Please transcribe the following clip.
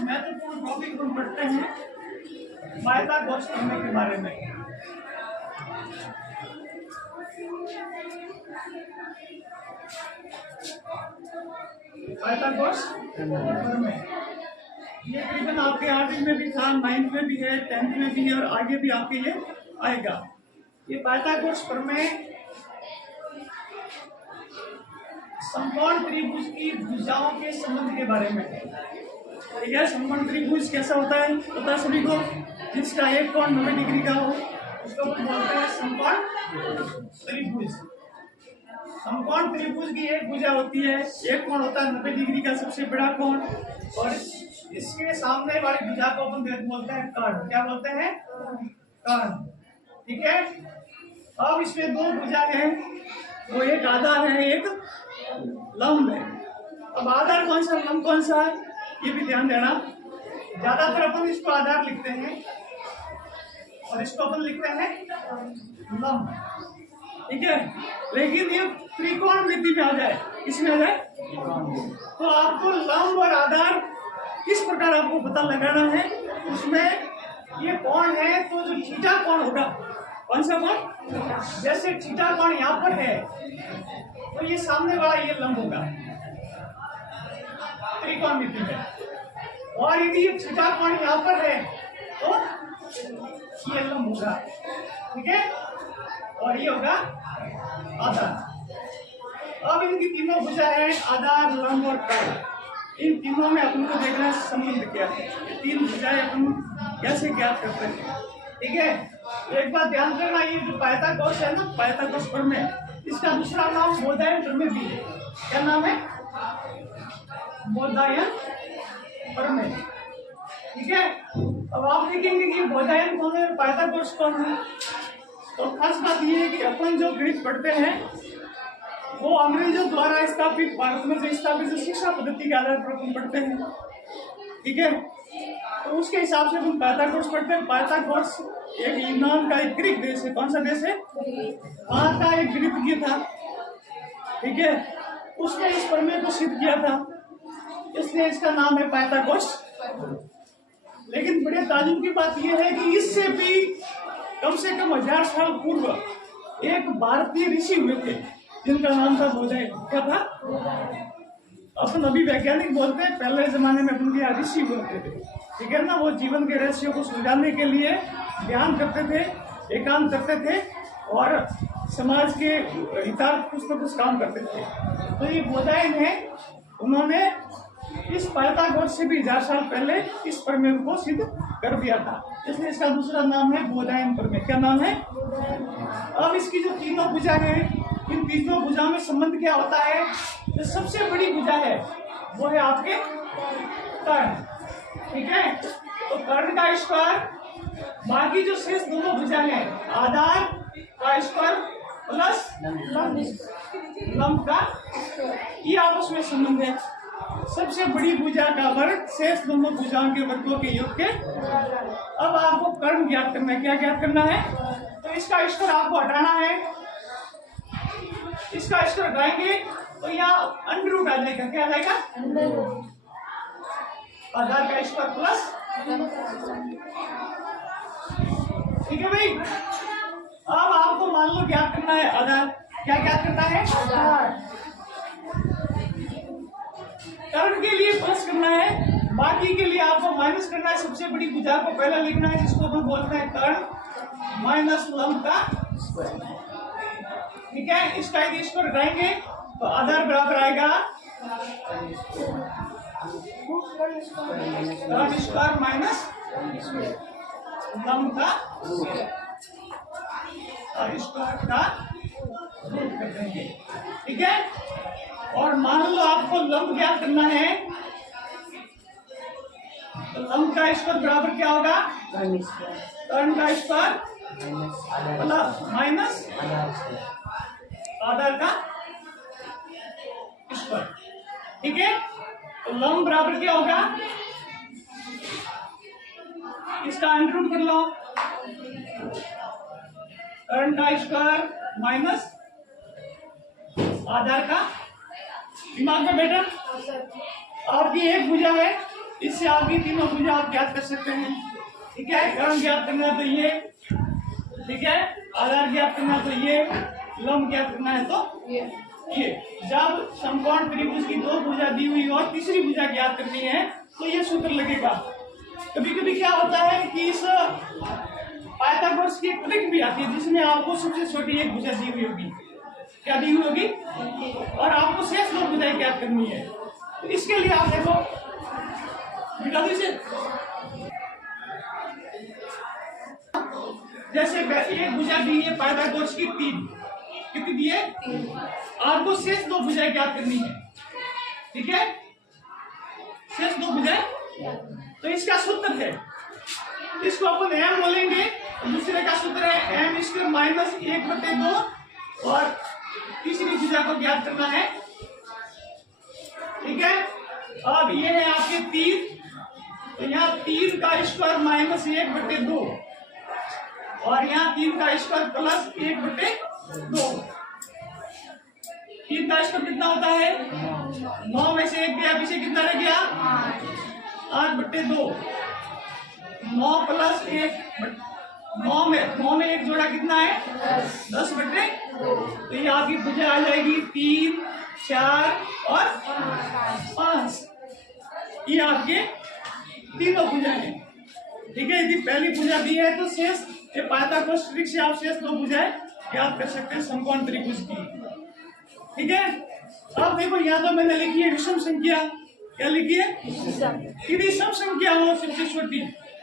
महत्वपूर्ण टॉपिक हम पढ़ते हैं पाइथागोरस प्रमेय के बारे में। पाइथागोरस प्रमेय ये तकरीबन आपके 8वीं में भी था, 9th में भी है, 10th में भी है और आगे भी आपके ये आएगा। ये पाइथागोरस प्रमेय समकोण त्रिभुज की भुजाओं के संबंध के बारे में है। ठीक है, समकोण त्रिभुज कैसा होता है पता है सभी को? जिसका एक कोण 90 डिग्री का हो उसको बोलते हैं समकोण त्रिभुज। समकोण त्रिभुज की एक भुजा होती है, एक कोण होता है 90 डिग्री का सबसे बड़ा कोण, और इसके सामने वाली भुजा को अपन बोलते हैं कर्ण। क्या बोलते हैं? कर्ण। ठीक है, अब इसमें दो भुजा है, वो एक आधार है एक लंब है। अब आधार कौन सा लंब कौन सा है ये भी ध्यान देना। ज्यादातर अपन इसको आधार लिखते हैं और इसको अपन लिखते हैं लंब। ठीक है, लेकिन ये त्रिकोणमिति में आ जाए, इसमें आ जाए तो आपको लंब और आधार किस प्रकार आपको पता लगाना है। उसमें ये कोण है तो जो थीटा कोण होगा, कौन सा कोण? जैसे थीटा कोण यहाँ पर है तो ये सामने वाला ये लंब होगा त्रिकोणमिति में, और यदि ये थीटा कोण यहाँ पर है तो ये लंब होगा। ठीक है, और ये होगा आधार। अब इनकी तीनों भुजा है, आधार लंब और कर्ण। इन तीनों में अपन को देखना है संबंध क्या है, ये तीन भुजाएं अपन कैसे ज्ञात करते हैं। ठीक है, एक बात ध्यान करना, ये जो पाइथागोरस है ना, पाइथागोरस प्रमेय, इसका दूसरा नाम बोधायन प्रमेय भी है। क्या नाम है? बोधायन प्रमेय। ठीक है, अब आप देखेंगे कि बोधायन कौन है, पाइथागोरस कौन है। तो खास बात ये है कि अपन जो गणित पढ़ते हैं वो अंग्रेजों द्वारा स्थापित, भारत में जो स्थापित जो शिक्षा पद्धति के आधार पर अपन पढ़ते हैं। ठीक है, तो उसके हिसाब से हम पाइथागोरस पढ़ते हैं। पाइथागोरस एक यूनान का एक ग्रीक देश है। कौन सा देश है? वहां का एक ग्रीक था। ठीक है, उसने इस प्रमेय को सिद्ध किया था, इसलिए इसका नाम है पाइथागोरस। लेकिन बड़े ताजुब की बात यह है कि इससे भी कम से कम 1000 साल पूर्व एक भारतीय ऋषि हुए थे जिनका नाम था बोधायन। क्या था? अपन अभी वैज्ञानिक बोलते हैं, पहले जमाने में अपन के ऋषि बोलते थे। ठीक है ना, वो जीवन के रहस्यों को सुलझाने के लिए ध्यान करते थे, एकांत करते थे और समाज के हितार्थ कुछ न कुछ काम करते थे। तो ये बोधायन है, उन्होंने इस पाइथागोरस से भी 1000 साल पहले इस प्रमेय को सिद्ध कर दिया था, इसलिए इसका दूसरा नाम है बोधायन प्रमेय। क्या नाम है? अब इसकी जो तीनों भुजा है, इन तीनों भुजा में संबंध क्या होता है? जो सबसे बड़ी भुजा है वो है आपके कर्ण। ठीक है, तो कर्ण का स्क्वायर, बाकी जो शेष दोनों भुजा है आधार का स्क्वायर प्लस लंब का, ये आपस में संबंध है। सबसे बड़ी भुजा का वर्ग शेष दोनों भुजाओं के वर्गों के योग के। अब आपको कर्ण ज्ञात करना है। क्या ज्ञात करना है? तो इसका स्क्वायर आपको हटाना है, इसका स्क्वायर हटाएंगे तो यहाँ अंडर रूट आ जाएगा। क्या आ जाएगा? आधार का स्क्वायर प्लस। ठीक है भाई, अब आपको मान लो ज्ञात करना है आधार। क्या ज्ञात करना है? आधार। कर्ण के लिए प्लस करना है, बाकी के लिए आपको माइनस करना है। सबसे बड़ी भुजा को पहला लिखना है, जिसको हम बोलते हैं कर्ण माइनस लंब का स्क्वायर। ठीक है, इसका यदि स्क्वायर हटाएंगे तो आधार बराबर आएगा कर्ण स्क्वायर माइनस लंब का स्क्वायर का रूट कर देंगे। ठीक है, और मान लो आपको लंब ज्ञात करना है, तो लंब का स्क्वायर बराबर क्या होगा? कर्ण का स्क्वायर प्लस माइनस आधार का स्क्वायर। ठीक है, तो लंब बराबर क्या होगा? इसका अंडर रूट कर लो, कर्ण का स्क्वायर माइनस आधार का। दिमाग में बैठा? आपकी एक भुजा है इससे आगे तीनों भुजा आप ज्ञात कर सकते हैं। ठीक है, कर्ण ज्ञात करना है तो ये, ठीक है, आधार ज्ञात करना है तो ये, लंब ज्ञात करना है तो ये। जब समकोण त्रिभुज की दो भुजा दी हुई और तीसरी भुजा ज्ञात करनी है तो ये सूत्र लगेगा। कभी कभी क्या होता है कि इस पाइथागोरस की एक ट्रिक भी आती है जिसमें आपको सबसे छोटी एक भुजा दी हुई होगी, क्या दी हुई होगी, और आपको शेष दो भुजाएं ज्ञात करनी है। तो इसके लिए आप देखो, मिटा दो इसे। जैसे एक भुजा दी है पाइथागोरस की 3, कितनी दी है, आपको शेष दो भुजाएं ज्ञात करनी है। ठीक है, शेष दो भुजाएं, तो इसका सूत्र है, इसको अपन m बोलेंगे। दूसरे का सूत्र है m² माइनस 1/2 और तीसरी भुजा को ज्ञात करना है। ठीक है, अब ये है आपके 3, तो यहाँ 3 का स्क्वायर माइनस 1/2 और यहाँ 3 का स्क्वायर प्लस 1/2। 3 का स्क्वायर कितना होता है, 9 में से 1 गया, पीछे कितना रह गया, 8/2। 9 प्लस 1, 9 में 1 जोड़ा कितना है, 10/2। तो ये आपकी भुजा आ जाएगी 3, 4 और 5। ये आपके तीनों भुजा है। ठीक है, यदि पहली भुजा दी है तो शेष पाइथागोरस ट्रिक से आप शेष दो भुजाएं ज्ञात कर सकते हैं समकोण त्रिभुज की। ठीक है, अब देखो यहाँ तो मैंने लिखी है विषम संख्या, क्या लिखी है, यदि सम संख्या हो सबसे छोटी